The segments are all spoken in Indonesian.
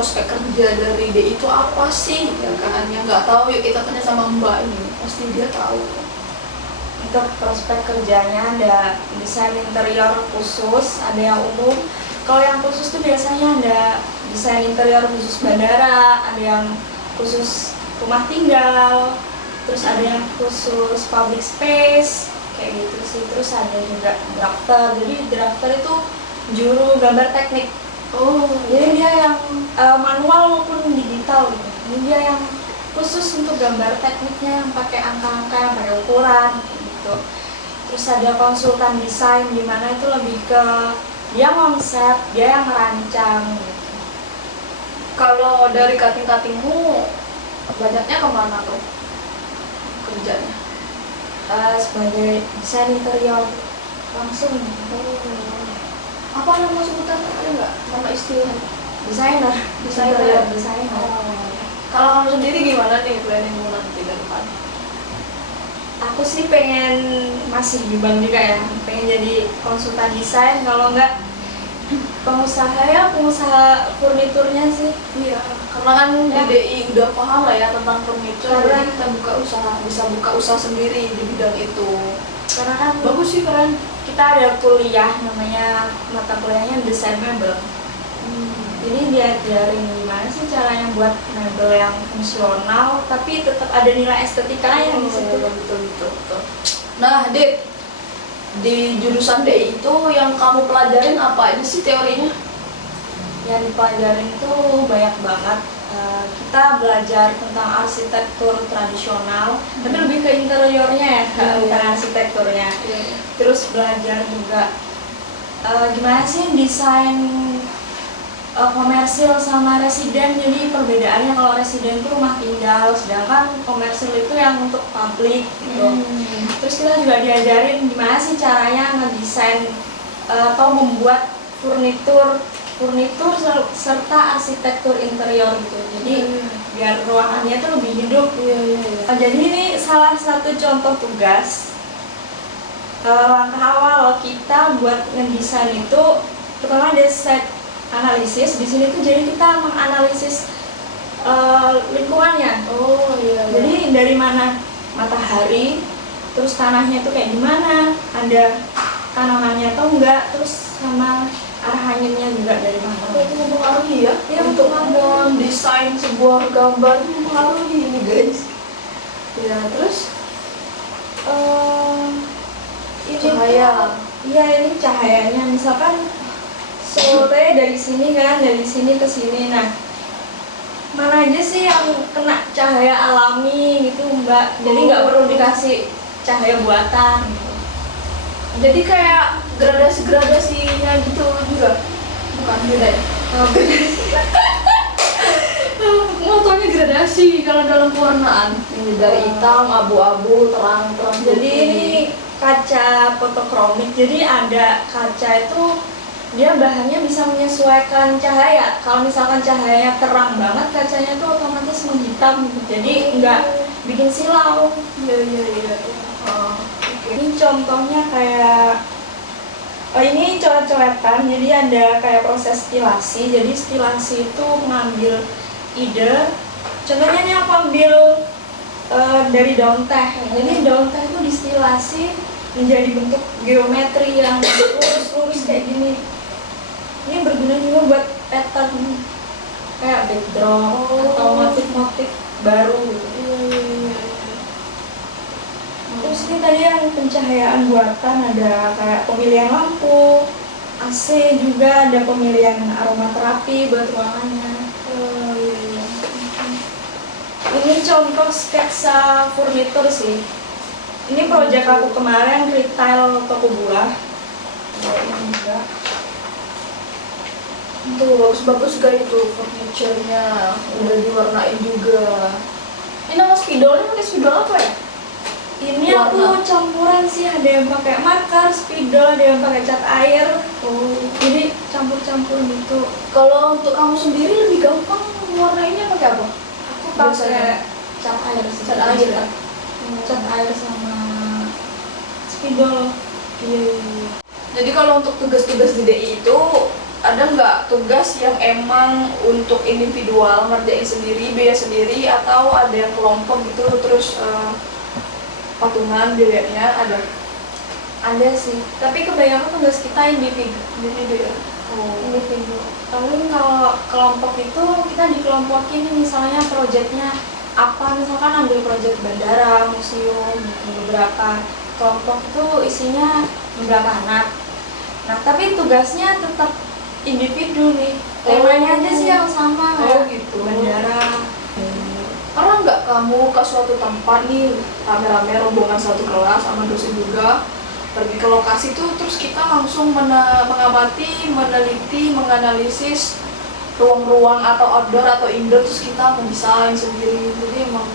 prospek kerja dari DI itu apa sih ya kan, yang nggak tahu ya kita tanya sama Mbak ini pasti dia tahu. Untuk prospek kerjanya ada desain interior khusus, ada yang umum. Kalau yang khusus tuh biasanya ada desain interior khusus bandara, ada yang khusus rumah tinggal, terus ada yang khusus public space, kayak gitu sih. Terus ada juga drafter, jadi drafter itu juru gambar teknik. Oh, Jadi dia yang manual maupun digital gitu. Ini dia yang khusus untuk gambar tekniknya, yang pakai angka-angka, yang pakai ukuran gitu. Terus ada konsultan desain, di mana itu lebih ke dia konsep, dia yang merancang gitu. kalau dari kating-katingmu banyaknya kemana tuh kerjanya? Sebagai desain interior langsung. Apa nama sebutannya, ada nggak nama istilahnya? Desainer, Desainer. desainer. Kalau kamu sendiri gimana nih planningmu nanti ke depan? Aku sih pengen, masih bimbang juga ya, pengen jadi konsultan desain, kalau enggak pengusaha furniturnya sih. Iya, karena kan di Ya. DI udah paham lah ya tentang furniture, Karena- jadi kita buka usaha, bisa buka usaha sendiri di bidang itu. Karena kan Bagus sih, keren. kita ada kuliah, namanya mata kuliahnya desain mebel. Jadi diajarin gimana sih caranya buat mebel yang fungsional tapi tetap ada nilai estetikanya di situ. Betul. Nah, Dit, di jurusan DI itu yang kamu pelajarin apa aja sih teorinya? Yang dipelajarin itu banyak banget. Kita belajar tentang arsitektur tradisional, tapi lebih ke interiornya ya, bukan arsitekturnya. Terus belajar juga gimana sih desain komersil sama residen. Jadi perbedaannya, kalau residen itu rumah tinggal, sedangkan komersil itu yang untuk publik gitu. Terus kita juga diajarin gimana sih caranya ngedesain atau membuat furnitur serta arsitektur interior gitu. Jadi biar ruangannya tuh lebih hidup. Jadi ini salah satu contoh tugas. Langkah awal kita buat ngedesain itu pertama ada set analisis. Di sini tuh jadi kita menganalisis lingkungannya. Jadi dari mana matahari, terus tanahnya tuh kayak gimana, ada tanamannya atau enggak, terus sama arah anginnya juga dari mana. Itu mempengaruhi ya? Iya, untuk mempengaruhi. mendesain sebuah gambar itu mempengaruhi ini guys. Ya, terus Ini cahaya. Iya, ini cahayanya. Misalkan sore dari sini kan, dari sini ke sini. Nah, mana aja sih yang kena cahaya alami gitu, Mbak? Jadi nggak perlu dikasih cahaya buatan gitu. Jadi kayak gradasi-gradasinya gitu juga? Bukan, beda ya? Motonya gradasi kalau dalam pewarnaan. Ini dari hitam, abu-abu, terang-terang. Jadi ini kaca fotokromik. Jadi ada kaca itu dia bahannya bisa menyesuaikan cahaya. Kalau misalkan cahayanya terang banget, kacanya itu otomatis menghitam gitu. Jadi nggak bikin silau. Iya. Ini contohnya kayak ini coret-coretan. Jadi ada kayak proses stilasi. Jadi stilasi itu mengambil ide. Contohnya ini aku ambil dari daun teh. Jadi daun teh itu distilasi menjadi bentuk geometri yang lurus-lurus kayak gini. Ini berguna juga buat pattern kayak backdrop atau motif-motif baru gitu. Terus ini tadi yang pencahayaan buatan, ada kayak pemilihan lampu, AC, juga ada pemilihan aromaterapi buat ruangannya. Ini contoh sketsa furnitur sih. Ini proyek aku kemarin, retail toko buah. Ini juga. Tuh, bagus-bagus guys itu furniture-nya. Udah diwarnain juga. Ini nama spidolnya pakai spidol apa ya? Ini aku campuran sih, ada yang pakai marker, spidol, ada yang pakai cat air. Jadi campur-campur gitu. Kalau untuk kamu sendiri lebih gampang warnainnya pakai apa? Aku Biasanya? pakai cat air sih. Cat air ya? Cat air sama spidol. Iya. Jadi kalau untuk tugas-tugas di DI itu ada nggak tugas yang emang untuk individual ngerjain sendiri, biaya sendiri, atau ada yang kelompok gitu terus patungan biayanya ada? Ada sih, tapi kebanyakan tugas kita individu. Ya? Individu. Paling kalau kelompok itu kita dikelompokin nih, misalnya proyeknya apa, misalkan ambil proyek bandara, museum, beberapa kelompok itu isinya beberapa anak. Nah tapi tugasnya tetap individu nih, temanya aja sih yang sama kayak gitu. bandara. Pernah nggak kamu ke suatu tempat nih rame-rame rombongan satu kelas sama dosen juga pergi ke lokasi tuh, terus kita langsung mengamati, meneliti, menganalisis ruang-ruang atau outdoor atau indoor, terus kita mendesain sendiri, jadi emang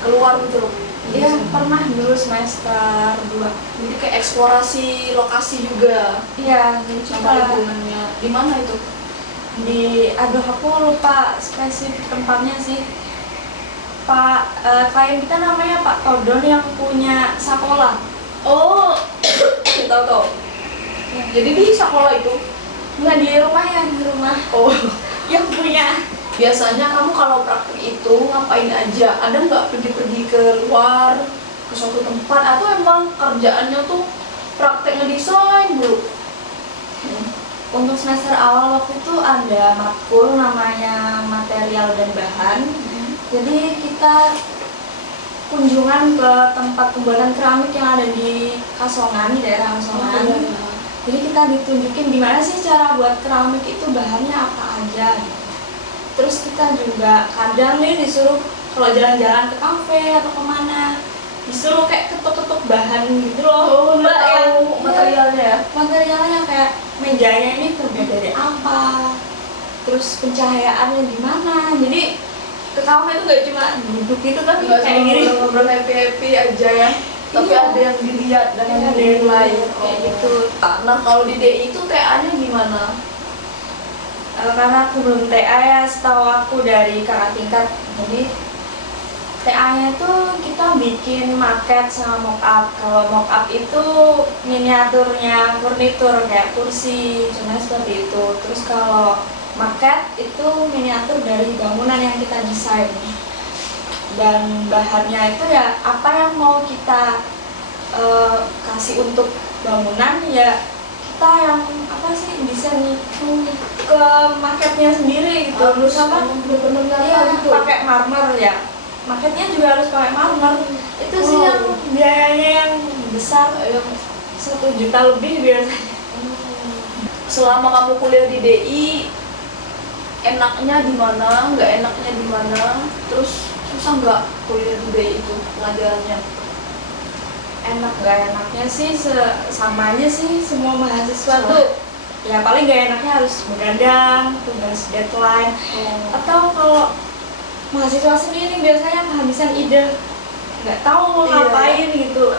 keluar gitu loh. Iya, pernah dulu semester 2. Jadi kayak eksplorasi lokasi juga. Iya, Sama lingkungannya. Di mana itu? Aduh aku lupa spesifik tempatnya sih. Klien kita namanya Pak Todon yang punya sekolah. Oh, tahu. Ya. Jadi di sekolah itu? Nggak, di rumah ya, di rumah. Oh, Yang punya. biasanya kamu kalau praktik itu ngapain aja? Ada nggak pergi-pergi ke luar, ke suatu tempat, atau emang kerjaannya tuh praktek ngedesain dulu? Untuk semester awal waktu itu ada matkul namanya material dan bahan. Jadi kita kunjungan ke tempat pembuatan keramik yang ada di Kasongan, di daerah Kasongan. Jadi kita ditunjukin gimana sih cara buat keramik itu, bahannya apa aja. Terus kita juga kadang nih disuruh kalau jalan-jalan ke kafe atau kemana, disuruh kayak ketuk-ketuk bahan gitu loh. Mbak yang materialnya ya? Materialnya kayak mejanya ini terbuat dari apa, terus pencahayaannya gimana. Jadi ke kafe itu gak cuma duduk gitu, tapi Nggak kayak cuma gini. ngobrol happy aja ya? Tapi Iya. ada yang dilihat dan yang Ada yang dinilai kayak gitu. Nah kalau di DI itu TA-nya gimana? Karena aku belum TA ya, setahu aku dari kakak tingkat. Jadi TA-nya itu kita bikin maket sama mock-up. Kalau mock-up itu miniaturnya furnitur kayak kursi, cuma seperti itu. Terus kalau maket itu miniatur dari bangunan yang kita desain. Dan bahannya itu ya apa yang mau kita kasih untuk bangunan, ya kita yang apa sih desain itu ke maketnya sendiri gitu. Harus Sama bener-bener iya, gitu. pakai marmer ya. Maketnya juga harus pakai marmer. Itu sih yang biayanya yang besar, yang 1 juta lebih biasanya. Selama kamu kuliah di DI, enaknya di mana, nggak enaknya di mana, terus susah nggak kuliah di DI itu pelajarannya? Enak gak enaknya sih sama aja sih, semua mahasiswa tuh ya paling gak enaknya harus begadang, tugas deadline. Atau kalau mahasiswa sendiri biasanya kehabisan ide, nggak tahu mau ngapain gitu.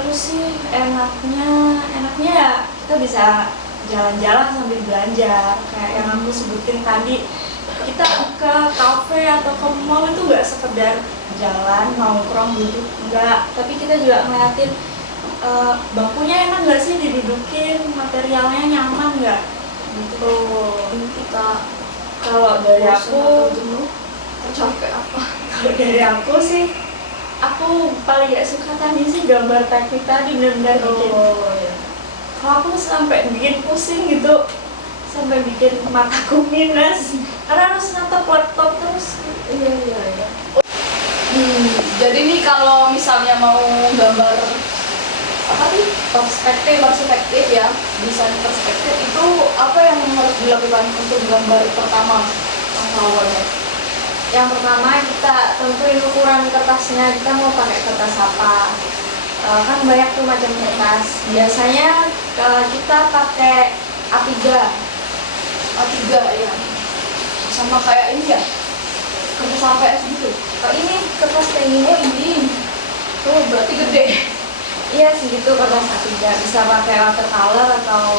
Terus sih enaknya ya kita bisa jalan-jalan sambil belajar kayak yang aku sebutin tadi. Kita ke kafe atau ke mall itu nggak sekedar jalan nongkrong duduk, enggak, tapi kita juga ngeliatin bangkunya enak nggak sih didudukin, materialnya nyaman nggak gitu. Kita Kalau dari aku capek apa? Kalau dari aku sih, aku paling gak suka tadi sih gambar teknik tadi, benar-benar bikin. Iya. Kalau aku sampai bikin pusing gitu, sampai bikin mataku minus, karena harus natap laptop terus. Iya. Jadi nih kalau misalnya mau gambar apa nih, perspektif ya, desain perspektif itu apa yang harus dilakukan untuk gambar pertama awalnya? Yang pertama kita tentuin ukuran kertasnya, kita mau pakai kertas apa. Kan banyak tuh macam kertas. Biasanya kita pakai A3 ya, sama kayak ini ya, kertas HPS gitu. ini kertas kayak gini. Oh berarti gede. Iya segitu kertas A3, bisa pakai watercolor atau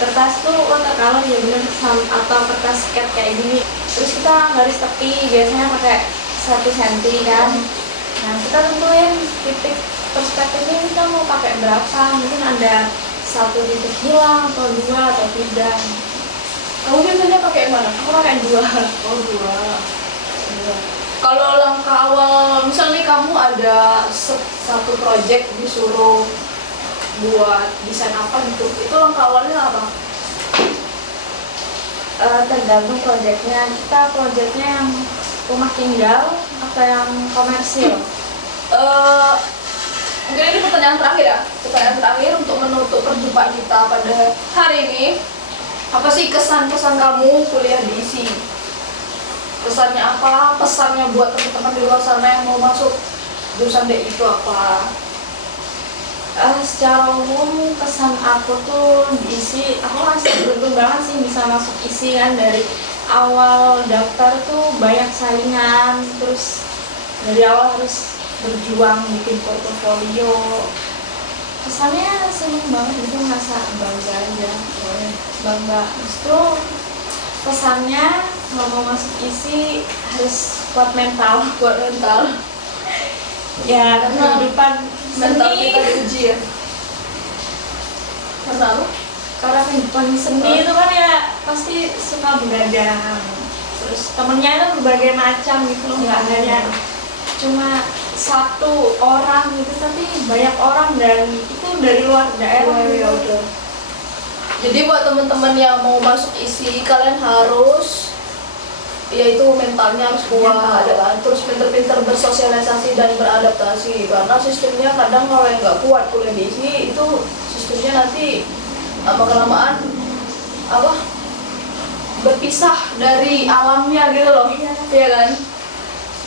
kertas tuh watercolor ya bener, atau kertas sket kayak gini. Terus kita garis tepi biasanya pakai 1 cm kan. Nah kita tentuin titik perspektifnya kita mau pakai berapa, mungkin ada satu titik hilang atau dua atau tidak. Kamu biasanya pakai yang mana? Aku pakai dua. Oh, dua. Kalau langkah awal, misal nih kamu ada satu project disuruh buat desain apa gitu, itu langkah awalnya apa? Tergantung proyeknya. Kita proyeknya yang rumah tinggal atau yang komersil? Eh, Mungkin ini pertanyaan terakhir ya. Pertanyaan terakhir untuk menutup perjumpaan kita pada hari ini. Apa sih kesan-pesan kamu kuliah di ISI? Kesannya apa? Pesannya buat teman-teman di luar sana yang mau masuk jurusan DI itu apa? Secara umum kesan aku tuh di ISI, aku masih beruntung banget sih bisa masuk ISI kan. Dari awal daftar tuh banyak saingan, terus dari awal harus berjuang bikin portofolio. Kesannya seneng banget gitu, merasa bangga aja, bangga. Justru kesannya kalau mau masuk ISI harus kuat mental. Buat mental. Ya, karena kehidupan Mental seni, kita diuji ya. Karena apa? karena kehidupan seni itu kan ya pasti suka begadang. Terus temennya itu berbagai macam gitu loh, nggak hanya cuma satu orang gitu, tapi banyak orang dari itu dari luar daerah. Ya udah. Jadi buat teman-teman yang mau masuk ISI, kalian harus yaitu mentalnya harus kuat, ya kan? Terus pinter-pinter bersosialisasi dan beradaptasi, karena sistemnya kadang kalau yang nggak kuat kuliah di ISI itu sistemnya nanti lama-kelamaan apa berpisah dari alamnya gitu loh, ya kan?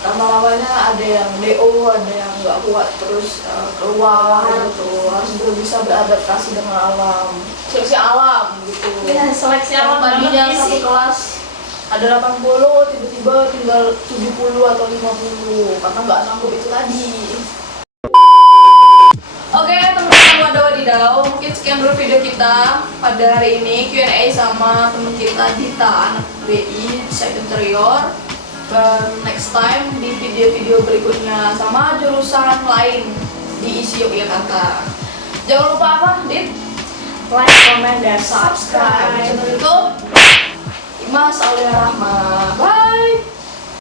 Lama-lamanya ada yang DO, ada yang nggak kuat terus keluar gitu, harus bisa beradaptasi dengan alam, seleksi alam gitu. Ya, seleksi Yang alam tadinya banget satu sih. kelas ada 80, tiba-tiba tinggal 70 atau 50 karena nggak sanggup itu tadi. Oke, teman-teman Wadah Wadidau, mungkin sekian dulu video kita pada hari ini, Q&A sama teman kita Dita, anak BI Desain Interior. Dan next time di video-video berikutnya sama jurusan lain di ISI Yogyakarta. Jangan lupa apa, Dit? Like, comment, dan Subscribe subscribe. channel YouTube Mas Aulia Rahma. Bye.